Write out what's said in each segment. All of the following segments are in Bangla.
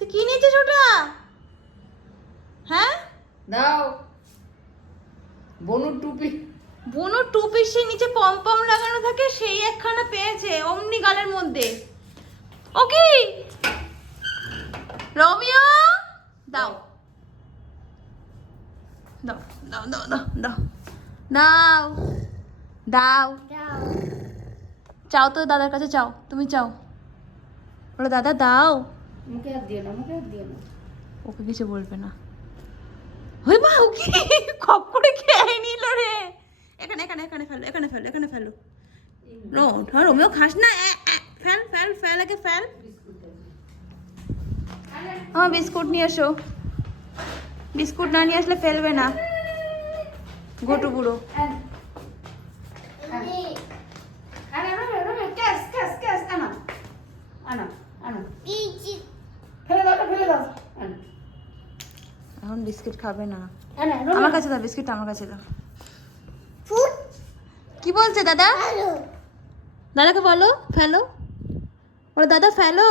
তুই কি নিয়েছিস ওটা? হ্যাঁ দাও বনুর টুপি। বুনুর টু পিসের নিচে পম লাগানো থাকে, সেই একখানা পেয়েছে অমনি গালের মধ্যে। ও কি রোমিও? দাও দাও দাও দাও দাও দাও দাও দাও চাও তো দাদার কাছে, চাও তুমি, চাও বলো দাদা দাও। মুখে হাত দিয়ে না, মুখে হাত দিয়ে না। ওকে কিছু বলবে না। ওই মা ও কি খপ করে খেয়ে নিল রে। এখানে এখানে এখানে ফেলো, এখানে ফেলো, এখানে ফেলো। নো রোমিও খাস না। ফেল ফেল ফেল, আগে ফেল। আমার বিস্কুট নিয়ে এসো। বিস্কুট না নিয়ে আসলে ফেলবে না গোটু বুড়ো। এখন বিস্কিট খাবে না। আমার কাছে দাও বিস্কিট, আমার কাছে দাও। কি বলছে দাদা? দাদাকে বলো ফেলো। বলো দাদা ফেলো।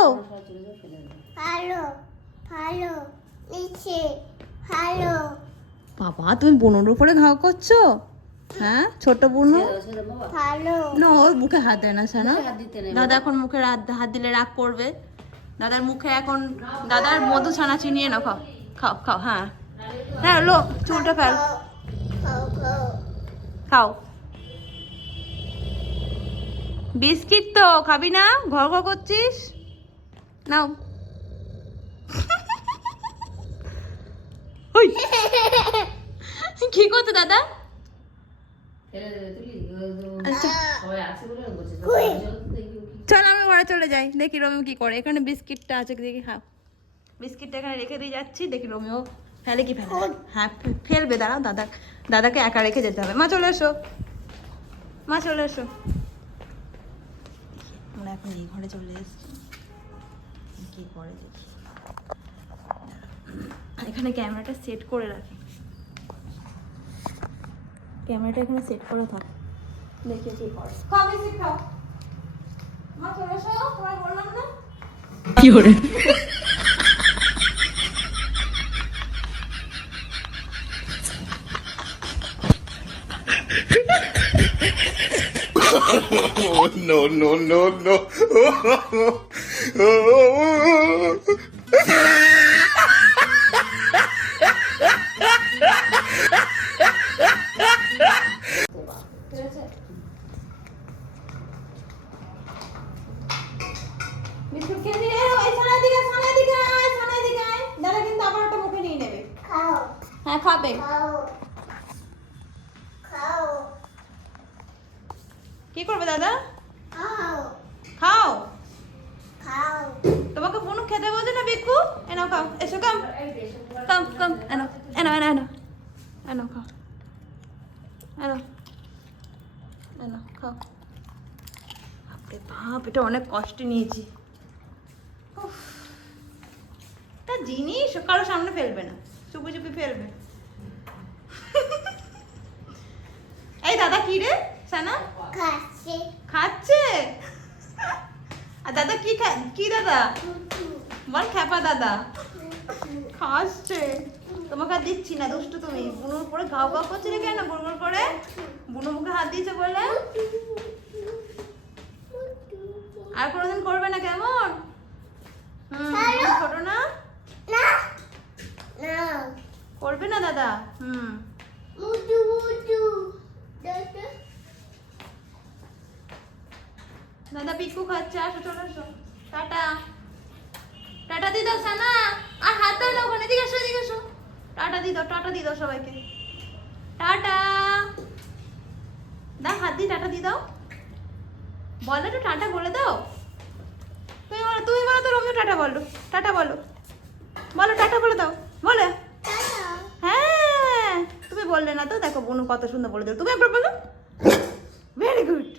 বাবা তুমি বুনুর উপরে ঘাও করছো? হ্যাঁ ছোট বুনু না, ওর মুখে হাত দেয় না সানা। দাদা এখন মুখে হাত দিলে রাগ করবে। দাদার মুখে এখন দাদার মধু ছানা চিনিয়ে না, খাও খাও খাও। হ্যাঁ হ্যাঁ লো চুলটা ফেল, খাও। বিস্কিট তো খাবি না, ঘর ঘর করছিস। নাও ওই কি করছো দাদা? চল আমি ঘরে চলে যাই, দেখি রোমিও কি করে। এখানে বিস্কিটটা আছে, দেখি খাও। বিস্কিটটা এখানে রেখে দিয়ে যাচ্ছি, দেখি রোমিও ফেলে কি ফেলে। হ্যাঁ ফেলবে, দাঁড়াও। দাদাকে একা রেখে যেতে হবে। মা চলে এসো, মা চলে এসো। আমরা এখন এই ঘরে চলে এসেছি, কি করে দেখি। এখানে ক্যামেরাটা সেট করে রাখি, ক্যামেরাটা এখানে সেট করে থাক, দেখি কি করে। খাও বিস্কিট খাও। মা চলে এসো, তোমায় বললাম না। কি করে Oh, no, no, no, no. Biscuit খেয়ে নিয়ে এই ছানা দিকে, ছানা দিকে আয়, ছানা দিকে আয়। দাদা কিন্তু আবার ওটা মুখে নিয়ে নেবে। খাও। হ্যাঁ খাবে। খাও। কি করবে দাদা? খাও খাও। তোমাকে বুনু খেতে বলছে না বিকু? এনো খাও, এসো কাম কাম কাম, এনো এনো এনো এনো এনো খাও, এনো এনো খাও। বাপরে বাপ, এটা অনেক কষ্টে নিয়েছি। তা জিনিস কারো সামনে ফেলবে না, চুপি চুপি ফেলবে। এই দাদা কি রে সানা? খাচ্ছে। আর দাদা কি দাদা বল? খ্যাপা দাদা খাচ্ছে। তোমাকে আর দিচ্ছি না, দুষ্টু তুমি। বুনুর উপরে ঘাও ঘাও করছিলে কেন? গুড়গুড় করে বুনু মুখে হাত দিয়েছে বলে। আর কোনোদিন করবে না কেমন? ছোট না, করবে না দাদা। দাদা পিকু খাচ্ছে, আসো চলে এসো। টাটা টাটা দি দাও সানা। আর হাত দাও না ওখানে, এদিকে এসো, এদিকে এসো। টাটা দি দাও, টাটা দি দাও সবাইকে। টাটা দাও, হাত দিয়ে টাটা দি দাও। বলো তো টাটা বলে দাও। তুমি বলো তো রোমিও টাটা বলো, টাটা বলো, বলো টাটা বলে দাও, বলে। হ্যাঁ তুমি বললে না তো, দেখো বুনু কত সুন্দর বলে দাও। তুমি একবার বলো। Very good.